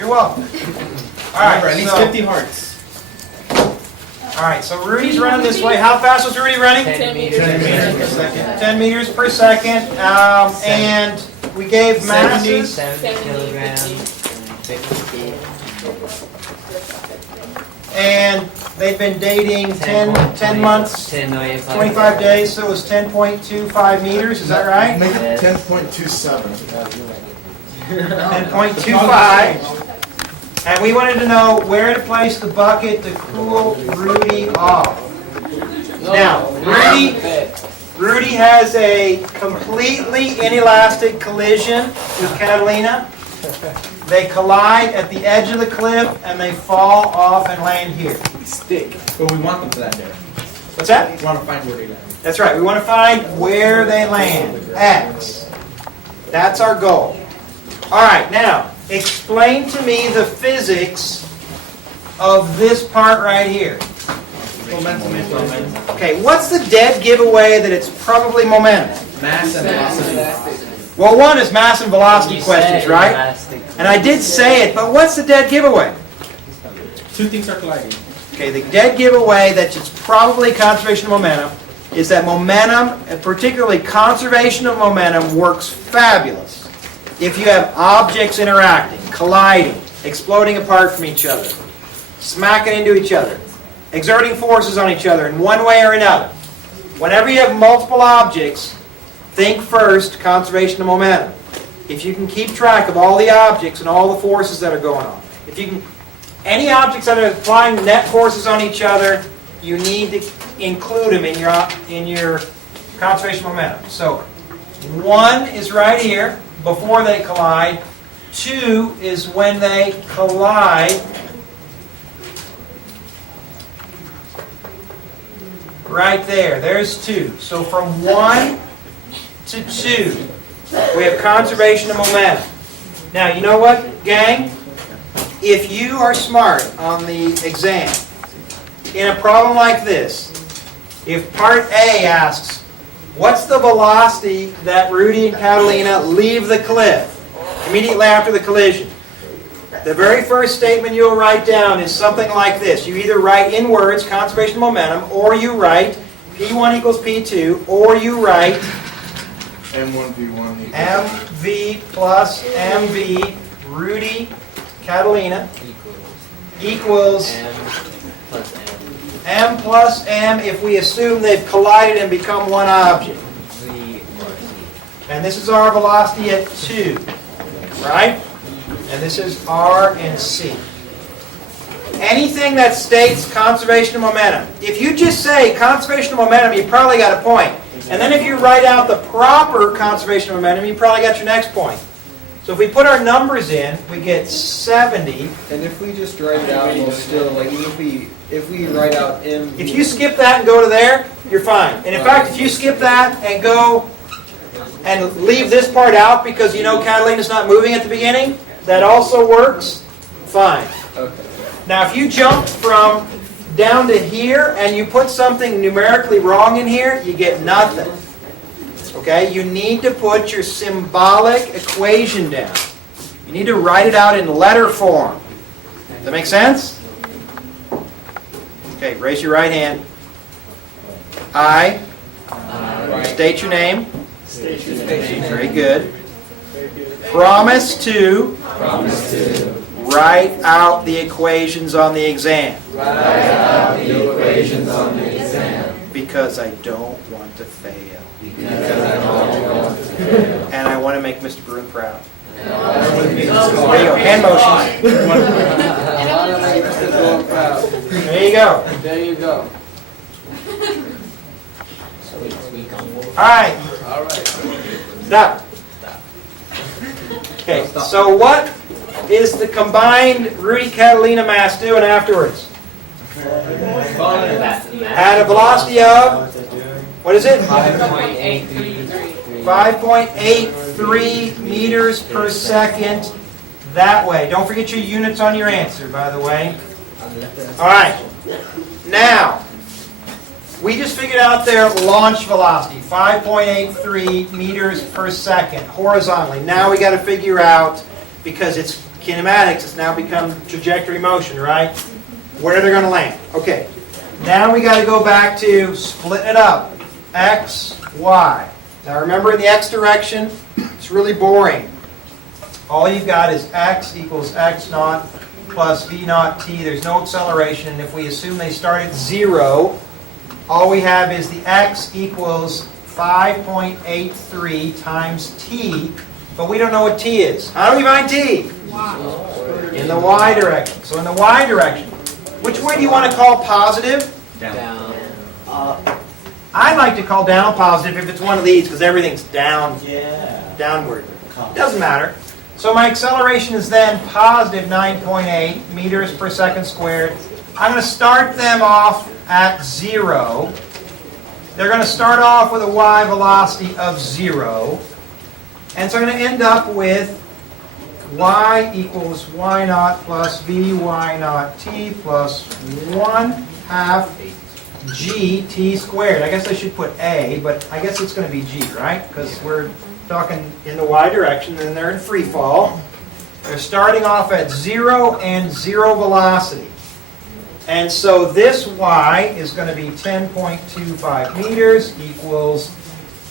You're welcome. All right, Remember, at least 50 hearts. All right, so Rudy's running this way. How fast was Rudy running? 10 meters. 10 meters per second. 10 meters per second. And we gave masses. 70 kilograms. And they've been dating 10 months, 25 days, so it was 10.25 meters. Is that right? Make it 10.27. 10.25. And we wanted to know where to place the bucket to cool Rudy off. Now, Rudy has a completely inelastic collision with Catalina. They collide at the edge of the cliff and they fall off and land here. Stick. But we want them to that there. What's that? We want to find where they land. That's right. We want to find where they land. X. That's our goal. All right. Now, explain to me the physics of this part right here. Momentum is momentum. Okay. What's the dead giveaway that it's probably momentum? Mass and velocity. Well, one is mass and velocity questions, right? And I did say it, but what's the dead giveaway? Two things are colliding. Okay, the dead giveaway that it's probably conservation of momentum is that momentum, and particularly conservation of momentum, works fabulous if you have objects interacting, colliding, exploding apart from each other, smacking into each other, exerting forces on each other in one way or another. Whenever you have multiple objects, think first conservation of momentum. If you can keep track of all the objects and all the forces that are going on, if you can, any objects that are applying net forces on each other, you need to include them in your conservation of momentum. So 1 is right here before they collide. 2 is when they collide. Right there. There's 2. So from 1 to 2, we have conservation of momentum. Now, you know what, gang? If you are smart on the exam, in a problem like this, if part A asks, what's the velocity that Rudy and Catalina leave the cliff immediately after the collision? The very first statement you'll write down is something like this. You either write in words, conservation of momentum, or you write P1 equals P2, or you write M1V1 MV plus MV, Rudy, Catalina, equals M plus M if we assume they've collided and become one object. And this is our velocity at 2, right? And this is R and C. Anything that states conservation of momentum. If you just say conservation of momentum, you probably got a point. And then if you write out the proper conservation of momentum, you probably got your next point. So if we put our numbers in, we get 70. And if we just write it out, we'll still, like, if we write out M... If you skip that and go to there, you're fine. And in fact, if you skip that and go and leave this part out because you know Catalina's not moving at the beginning, that also works, fine. Okay. Now if you jump from down to here and you put something numerically wrong in here, you get nothing. Okay? You need to put your symbolic equation down. You need to write it out in letter form. Does that make sense? Okay, raise your right hand. I state your name. Very good. Promise to write out the equations on the exam. Because I don't want to fail. And I want to make Mr. Broom proud. There you go. Hand motions. There you go. There you go. All right. Stop. Okay, so what is the combined Rudy-Catalina mass doing afterwards? Had a velocity of, what is it? 5.83 meters per second that way. Don't forget your units on your answer, by the way. All right. Now, we just figured out their launch velocity, 5.83 meters per second, horizontally. Now we got to figure out, because it's kinematics, it's now become trajectory motion, right? Where they're going to land. Okay. Now we got to go back to splitting it up. X, Y. Now remember in the X direction, it's really boring. All you've got is X equals X naught plus V naught T. There's no acceleration. And if we assume they start at 0, all we have is the X equals 5.83 times T. But we don't know what T is. How do we find T? In the Y direction. So in the Y direction, which way do you want to call positive? Down. I like to call down positive if it's one of these because everything's down, downward. Doesn't matter. So my acceleration is then positive 9.8 meters per second squared. I'm going to start them off at 0. They're going to start off with a y velocity of 0. And so I'm going to end up with y equals y naught plus v y naught t plus 1/2 g t squared. I guess I should put a, but I guess it's going to be g, right? Because we're talking in the y direction, and they're in free fall. They're starting off at 0 and 0 velocity. And so this y is going to be 10.25 meters equals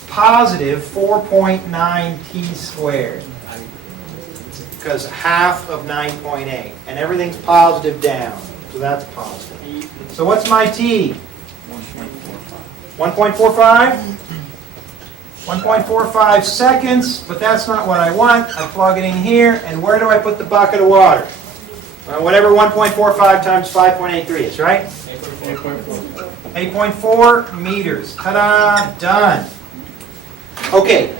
positive 4.9 t squared. Because half of 9.8. And everything's positive down. So that's positive. So what's my t? 1.45? 1.45 seconds, but that's not what I want. I plug it in here, and where do I put the bucket of water? Well, whatever 1.45 times 5.83 is, right? 8.4 meters. Ta-da! Done. Okay,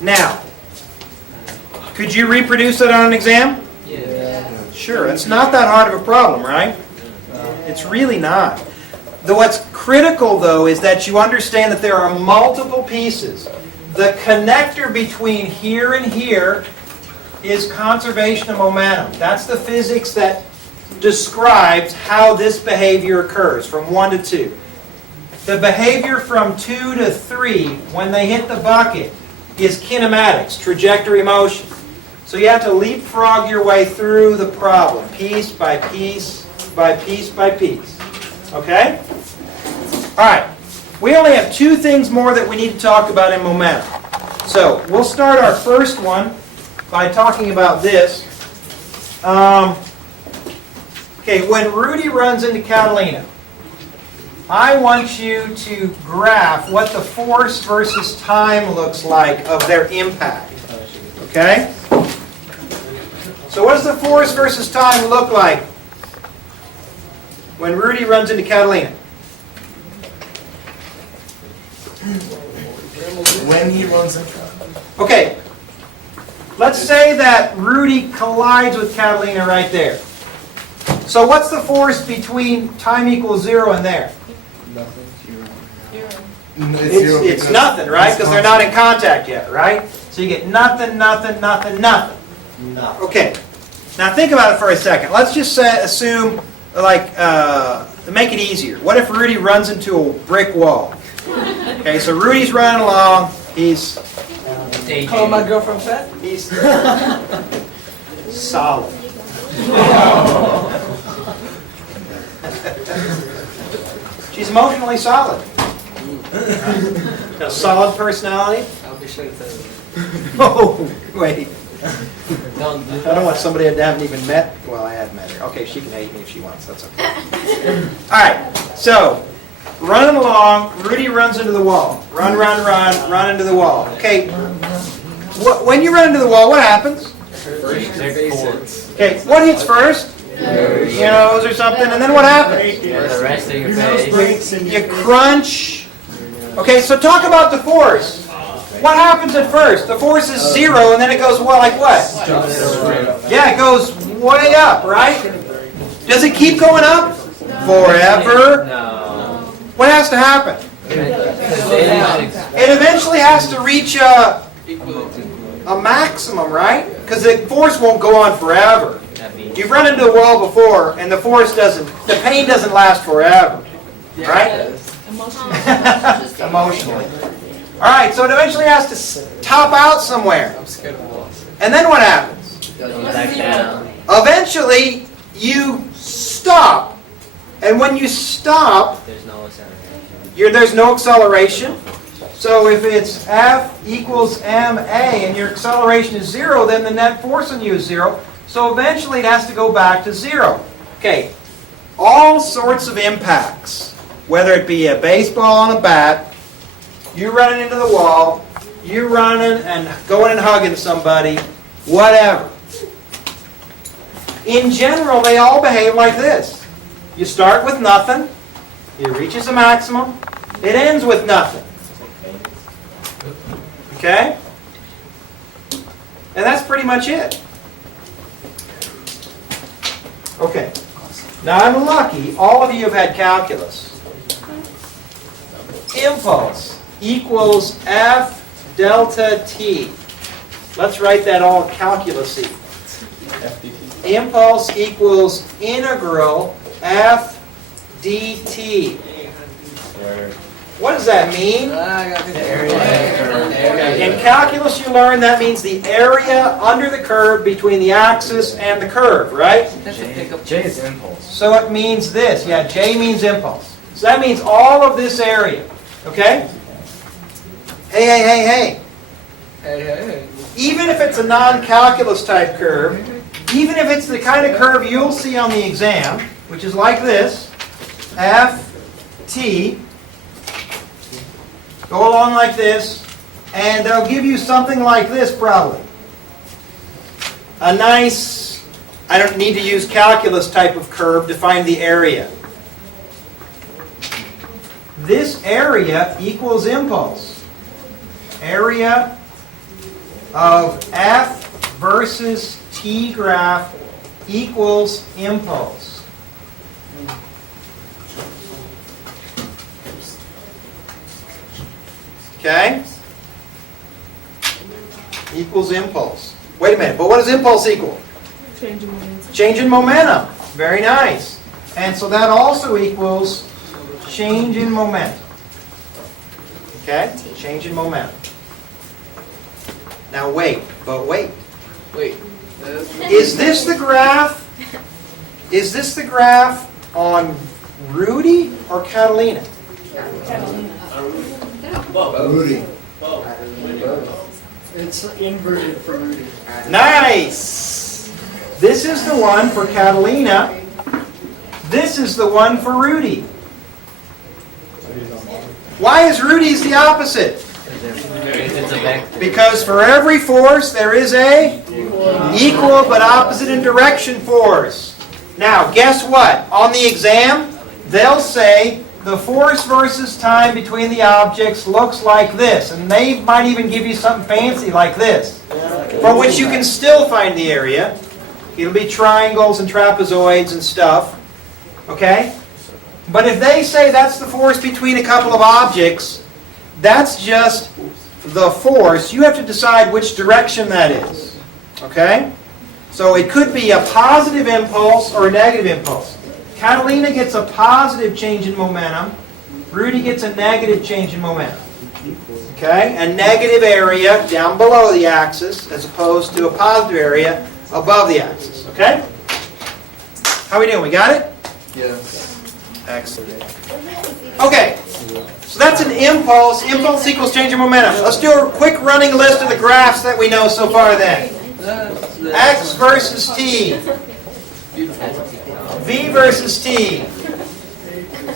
now, could you reproduce that on an exam? Yeah. Sure, it's not that hard of a problem, right? It's really not. What's critical, though, is that you understand that there are multiple pieces. The connector between here and here is conservation of momentum. That's the physics that describes how this behavior occurs from 1 to 2. The behavior from 2 to 3, when they hit the bucket, is kinematics, trajectory motion. So you have to leapfrog your way through the problem, piece by piece by piece by piece. Okay? All right. We only have 2 things more that we need to talk about in momentum. So we'll start our first one by talking about this. Okay, when Rudy runs into Catalina, I want you to graph what the force versus time looks like of their impact. Okay? So what does the force versus time look like when Rudy runs into Catalina? When he runs in. Okay, let's say that Rudy collides with Catalina right there. So what's the force between time equals 0 and there? It's nothing, right? Because they're not in contact yet, right? So you get nothing, nothing, nothing, nothing. Okay, now think about it for a second. Let's just assume, like, to make it easier, what if Rudy runs into a brick wall? Okay, so Rudy's running along. He's Call my girlfriend fat? He's solid. She's emotionally solid. A solid personality. I'll be sure to tell you. Oh, wait. Don't do I don't want somebody I haven't even met. Well, I have met her. Okay, she can hate me if she wants. That's okay. All right. So, running along, Rudy runs into the wall. Run, run, run, run into the wall. Okay. When you run into the wall, what happens? Okay. What hits first? Your nose or something, and then what happens? The rest of your face. You crunch. Okay. So talk about the force. What happens at first? The force is 0, and then it goes like what? Yeah, it goes way up, right? Does it keep going up? Forever? No. What has to happen? It eventually has to reach a maximum, right? Because the force won't go on forever. You've run into a wall before, and the pain doesn't last forever, right? Emotionally. All right, so it eventually has to top out somewhere. I'm scared of walls. And then what happens? Back down. Eventually, you stop. And when you stop, There's no acceleration. there's no acceleration. So if it's F equals ma and your acceleration is 0, then the net force on you is 0. So eventually it has to go back to 0. Okay, all sorts of impacts, whether it be a baseball on a bat, you running into the wall, you running and going and hugging somebody, whatever. In general, they all behave like this. You start with nothing, it reaches a maximum, it ends with nothing. Okay? And that's pretty much it. Okay. Now I'm lucky, all of you have had calculus. Impulse equals F delta t. Let's write that all calculus-y. Impulse equals integral F dt. What does that mean? In calculus you learn that means the area under the curve between the axis and the curve, right? J is impulse. So it means this. Yeah, J means impulse. So that means all of this area. Okay? Hey. Even if it's a non-calculus type curve, even if it's the kind of curve you'll see on the exam, which is like this, F, T, go along like this, and they'll give you something like this probably. A nice, I don't need to use calculus type of curve to find the area. This area equals impulse. Area of F versus T graph equals impulse. Okay? Equals impulse. Wait a minute, but what does impulse equal? Change in momentum. Change in momentum. Very nice. And so that also equals change in momentum. Okay? Change in momentum. Now wait. Is this the graph? Is this the graph on Rudy or Catalina? Rudy. It's inverted for Rudy. Nice! This is the one for Catalina. This is the one for Rudy. Why is Rudy's the opposite? It's a vector. Because for every force there is a equal but opposite in direction force. Now, guess what? On the exam, they'll say the force versus time between the objects looks like this. And they might even give you something fancy like this, for which you can still find the area. It'll be triangles and trapezoids and stuff. Okay? But if they say that's the force between a couple of objects, that's just the force. You have to decide which direction that is. Okay? So it could be a positive impulse or a negative impulse. Catalina gets a positive change in momentum. Rudy gets a negative change in momentum. Okay? A negative area down below the axis as opposed to a positive area above the axis. Okay? How we doing? We got it? Yes. Excellent. Okay. So that's an impulse. Impulse equals change in momentum. Let's do a quick running list of the graphs that we know so far then. X versus T. V versus T.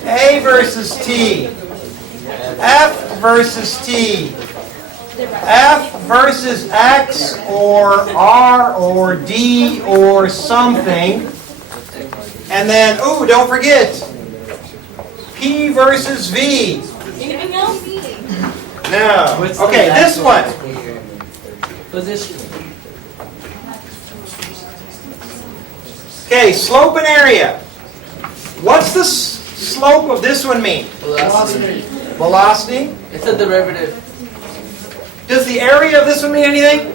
A versus T. F versus T. F versus X or R or D or something. And then, ooh, don't forget, P versus V. Anything else? No. Okay, this one. Position. Okay, slope and area. What's the slope of this one mean? Velocity. Velocity. It's a derivative. Does the area of this one mean anything?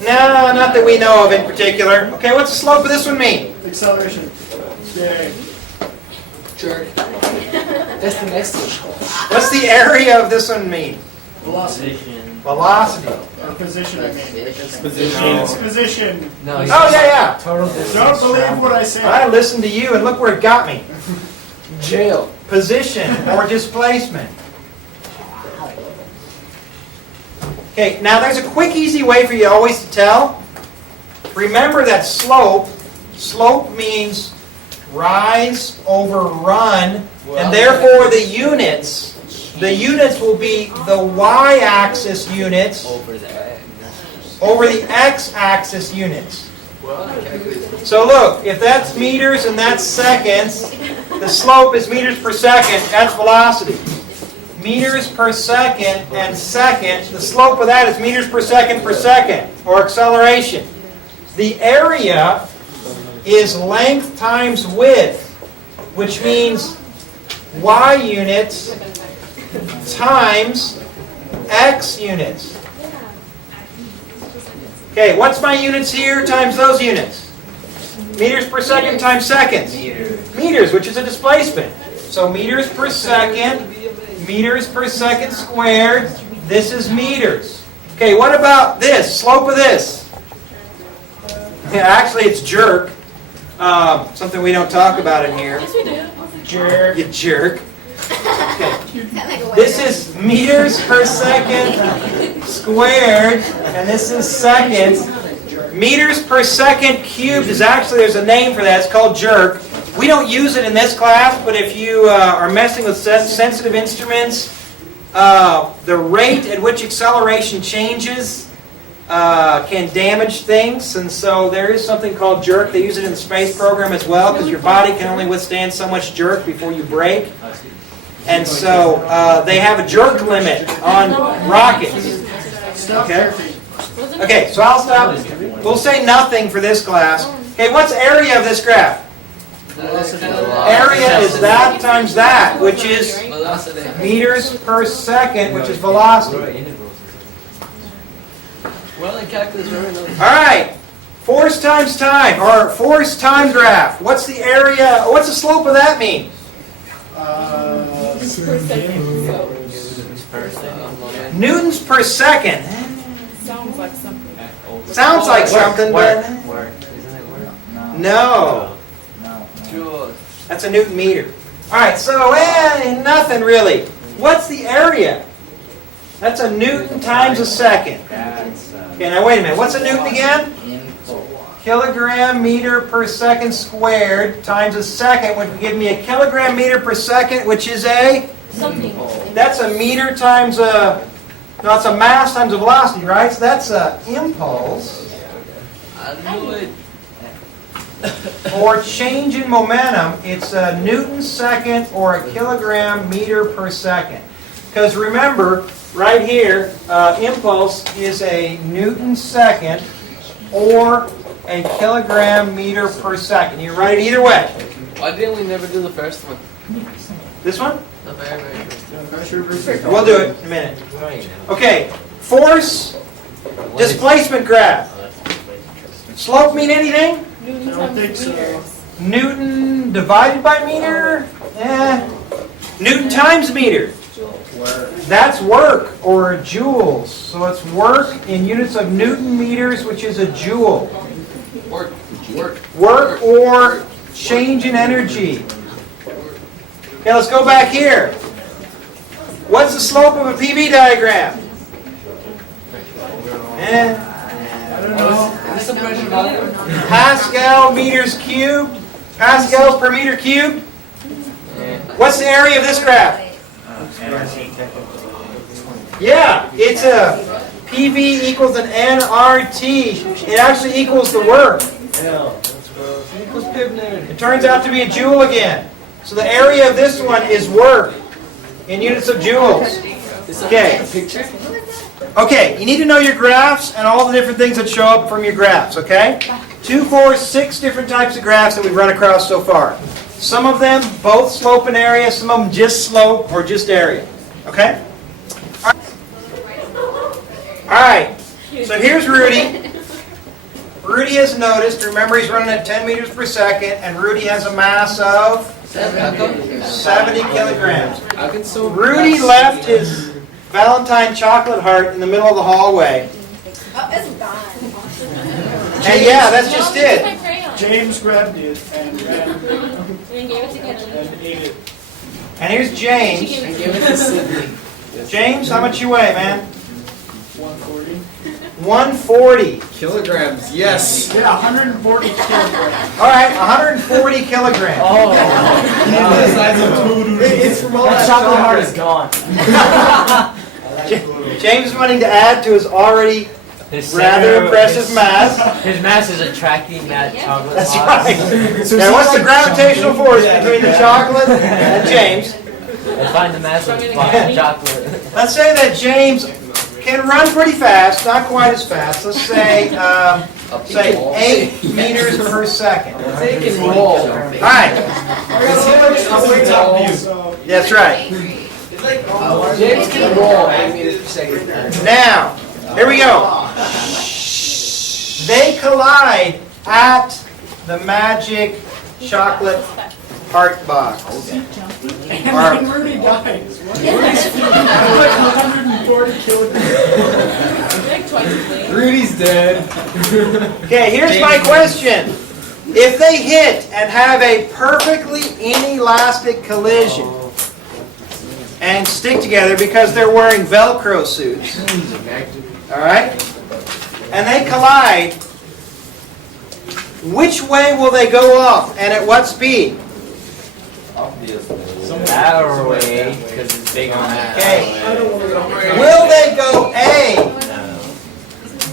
No, not that we know of in particular. Okay, what's the slope of this one mean? Acceleration. Yay. Jerk. That's the next one. What's the area of this one mean? Velocity. Position. Velocity. Or position, I mean. Position. Position. No. Oh, yeah, Total distance. Don't believe what I yeah. say. I listened to you and look where it got me. Jail. Position or displacement. Okay, now there's a quick, easy way for you always to tell. Remember that slope means rise over run, and therefore the units will be the y-axis units Over there. over the x-axis units. So look, if that's meters and that's seconds, the slope is meters per second, that's velocity. Meters per second and second, the slope of that is meters per second, or acceleration. The area is length times width, which means y units times x units. Okay, what's my units here times those units? Meters per second times seconds. Meters, which is a displacement. So meters per second squared, this is meters. Okay, what about this? Slope of this? Yeah, actually, it's jerk. Something we don't talk about in here. Yes, we do. Jerk. You jerk. Okay. This is meters per second squared, and this is seconds. Meters per second cubed is actually, there's a name for that, it's called jerk. We don't use it in this class, but if you are messing with sensitive instruments, the rate at which acceleration changes can damage things, and so there is something called jerk. They use it in the space program as well, because your body can only withstand so much jerk before you break. And so they have a jerk limit on rockets. Okay? Okay, so I'll stop. We'll say nothing for this class. Okay, what's area of this graph? Area is that times that, which is Velocity. meters per second, which is velocity. Well, in calculus, very nice. All right, force times time, or force time graph. What's the area, what's the slope of that mean? Per second. Newtons per second. Sounds like something. Sounds like something, but Work. Isn't it work? no. Joules. That's a Newton meter. All right, so nothing really. What's the area? That's a Newton times a second. Okay, now wait a minute. What's a Newton again? Kilogram meter per second squared times a second would give me a kilogram meter per second, which is a, Something. that's a meter times a, no, it's a mass times a velocity, right? So that's a impulse. I knew it. Or change in momentum, it's a Newton second or a kilogram meter per second. Because remember, right here, impulse is a Newton second or a kilogram meter per second. You can write it either way. Why didn't we never do the first one? This one? The very, very first one. We'll do it in a minute. Okay, force displacement graph. Slope mean anything? Newton I don't times think so. meters. Newton divided by meter? Newton times meter. That's work, or joules. So it's work in units of Newton meters, which is a joule. Work. Work. Work or change in energy. Okay, let's go back here. What's the slope of a PV diagram? Is this a pressure value? Pascal meters cubed. Pascals per meter cubed. What's the area of this graph? Yeah, it's a PV equals an nRT. It actually equals the work. Equals Pivner. It turns out to be a joule again. So the area of this one is work in units of joules. Okay. A picture? Okay, you need to know your graphs and all the different things that show up from your graphs, okay? 2, 4, 6 different types of graphs that we've run across so far. Some of them both slope and area, some of them just slope or just area, okay? All right, so here's Rudy. Rudy has noticed, remember he's running at 10 meters per second, and Rudy has a mass of 70 kilograms. I can so Rudy left his Valentine chocolate heart in the middle of the hallway. Oh, it's gone. And yeah, that's just It's it. my crayon. James grabbed it and And gave it to Kenny. ate it. And here's She James. gave it to Give it to Sydney. James, how much you weigh, man? 140. 140. Kilograms, yes. Yeah, 140 kilograms. All right, 140 kilograms. Oh, It's from all that that chocolate heart chocolate. is gone. James is wanting to add to his already His rather center- impressive his- mass. His mass is attracting that chocolate. That's box. right. Now, what's the gravitational force between the chocolate and James? I find the mass of fucking chocolate. Let's say that James can run pretty fast, not quite as fast. Let's say, say 8 meters per second. Take and roll. All right, So, that's right. James can roll 8 meters per second. Now, here we go. They collide at the magic chocolate heart box. and when Rudy dies, Rudy's 140 kilograms. Like twice as big. Rudy's dead. Okay, here's my question. If they hit and have a perfectly inelastic collision and stick together because they're wearing Velcro suits, all right, and they collide, which way will they go off and at what speed? That or way, because it's big on that. Okay. Will they go A,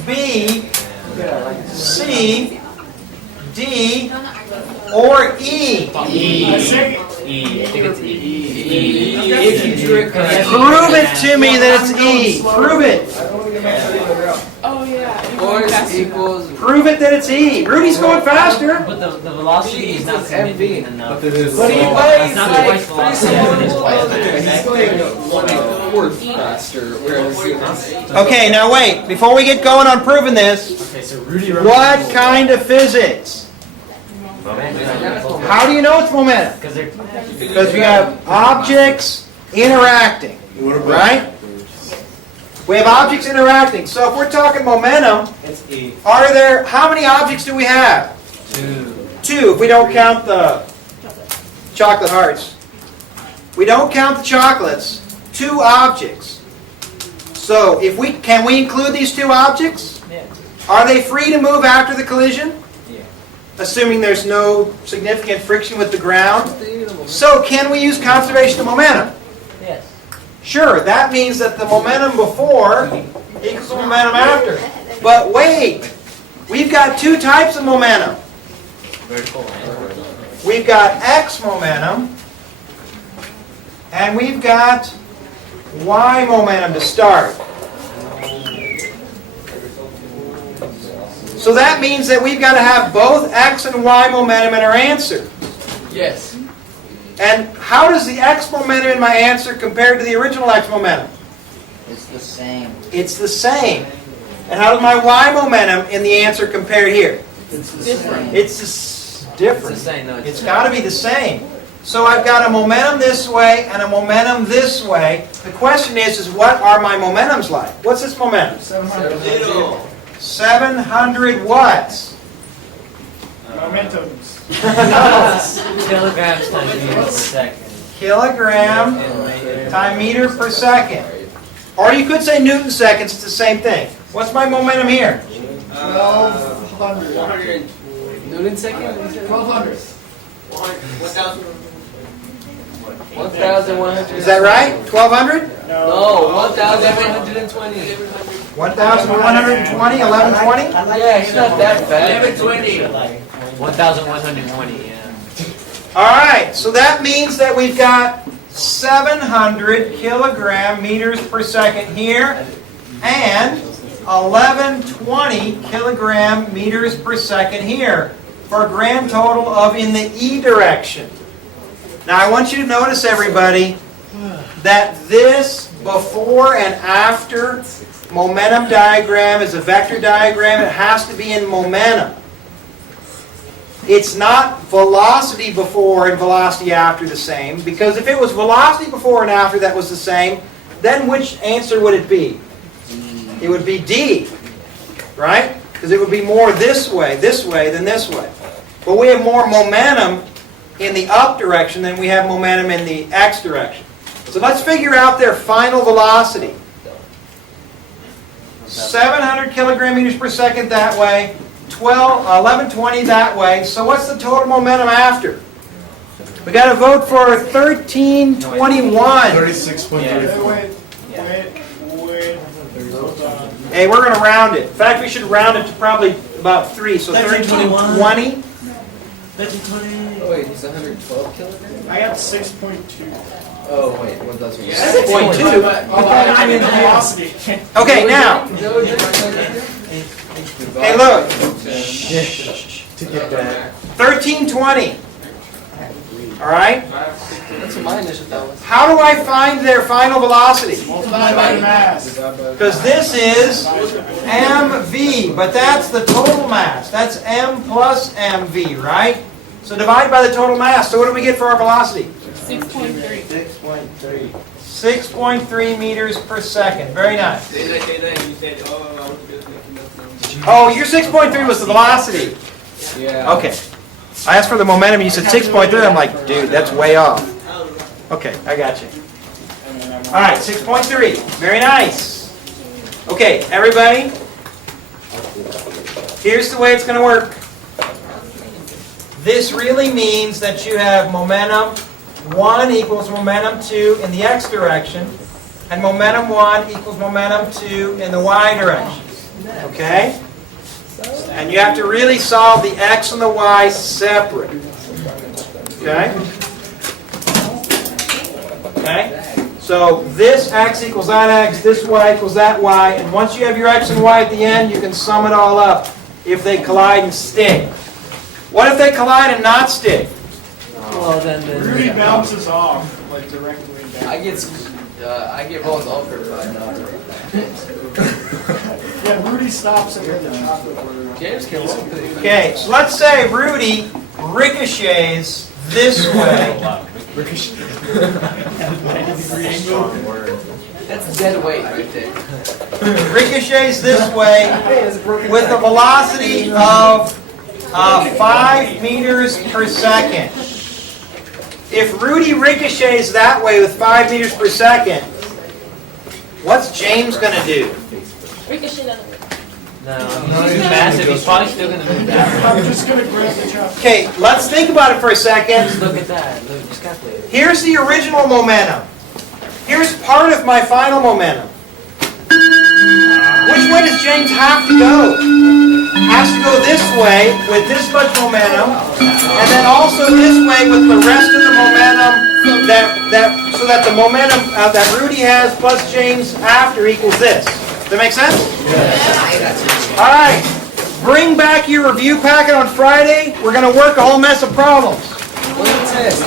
B, C, D, or E? I say, E. I think it's E. If you drew it correctly. Prove it to me that it's E. Prove it. Oh, yeah. You're Force going faster. equals. Prove it that it's E. Rudy's going faster. But the velocity is not significant enough. But he It's weighs not like twice velocity. It's twice He's mass. going 1/4 faster, whereas Okay, now wait. Before we get going on proving this, Okay, so Rudy. what kind of physics? How do you know it's momentum? Because they're. Because we have objects interacting, right? We have objects interacting. So if we're talking momentum, It's E. are there, how many objects do we have? 2. 2, if we don't count the chocolate hearts. We don't count the chocolates. 2 objects. So if we, can we include these 2 objects? Yeah. Are they free to move after the collision? Yeah. Assuming there's no significant friction with the ground. So can we use conservation of momentum? Yes. Sure, that means that the momentum before equals the momentum after. But wait, we've got 2 types of momentum. Vertical. We've got X momentum, and we've got Y momentum to start. So that means that we've got to have both X and Y momentum in our answer. Yes. And how does the X momentum in my answer compare to the original X momentum? It's the same. It's the same. And how does my Y momentum in the answer compare here? Different. It's different. It's the same, no, It's got to be the same. So I've got a momentum this way and a momentum this way. The question is what are my momentums like? What's this momentum? 700 watts. momentums. Kilograms times meters per second. Kilogram time meter per second. Or you could say Newton seconds, it's the same thing. What's my momentum here? 1,200. 100. Newton second? 1,200. 1,100. Is that right? 1,200? No, 1,120. 1,120? 1120? Yeah, he's not that bad. 1,120, yeah. All right, so that means that we've got 700 kilogram meters per second here and 1120 kilogram meters per second here for a grand total of in the E direction. Now I want you to notice, everybody, that this before and after momentum diagram is a vector diagram. It has to be in momentum. It's not velocity before and velocity after the same, because if it was velocity before and after that was the same, then which answer would it be? It would be D, right? Because it would be more this way than this way. But we have more momentum in the up direction than we have momentum in the x direction. So let's figure out their final velocity. 700 kilogram meters per second that way, 1120 that way. So what's the total momentum after? We got to vote for 1321. 36.34. Wait. Hold on. Hey, we're going to round it. In fact, we should round it to probably about 3. So 1320. Oh, wait, it's 112 kilograms? I got 6.2. Oh, wait, what does it? 6.2. Oh, I mean the velocity. Okay, now. Hey, look. To get back. 1320. All right? That's what my initial thought was. How do I find their final velocity? Multiply by the mass. Because this is mv, but that's the total mass. That's m plus mv, right? So divide by the total mass. So what do we get for our velocity? 6.3. 6.3 meters per second. Very nice. Oh, your 6.3 was the velocity. Yeah. Okay. I asked for the momentum, you said 6.3. I'm like, dude, that's way off. Okay, I got you. All right, 6.3. Very nice. Okay, everybody. Here's the way it's going to work. This really means that you have momentum 1 equals momentum 2 in the x direction, and momentum 1 equals momentum 2 in the y direction. Okay? And you have to really solve the x and the y separate. Okay? Okay? So this x equals that x, this y equals that y, and once you have your x and y at the end, you can sum it all up if they collide and stick. What if they collide and not stick? Well, then Rudy bounces off, like directly down. I get balls off her, but Yeah, Rudy stops it with the chocolate order. James can walk. Okay, so let's say Rudy ricochets this way. That's dead weight right there. Ricochets this way with a velocity of 5 meters per second. If Rudy ricochets that way with 5 meters per second, what's James going to do? Ricochet doesn't work. no, he's massive. He's probably still gonna move that. I'm just gonna grab the chocolate. Okay, let's think about it for a second. Just look at that. Look, just calculate it. Here's the original momentum. Here's part of my final momentum. Which way does James have to go? Has to go this way with this much momentum, and then also this way with the rest of the momentum so that the momentum that Rudy has plus James after equals this. Does that make sense? Yes. All right. Bring back your review packet on Friday. We're going to work a whole mess of problems. What's the test?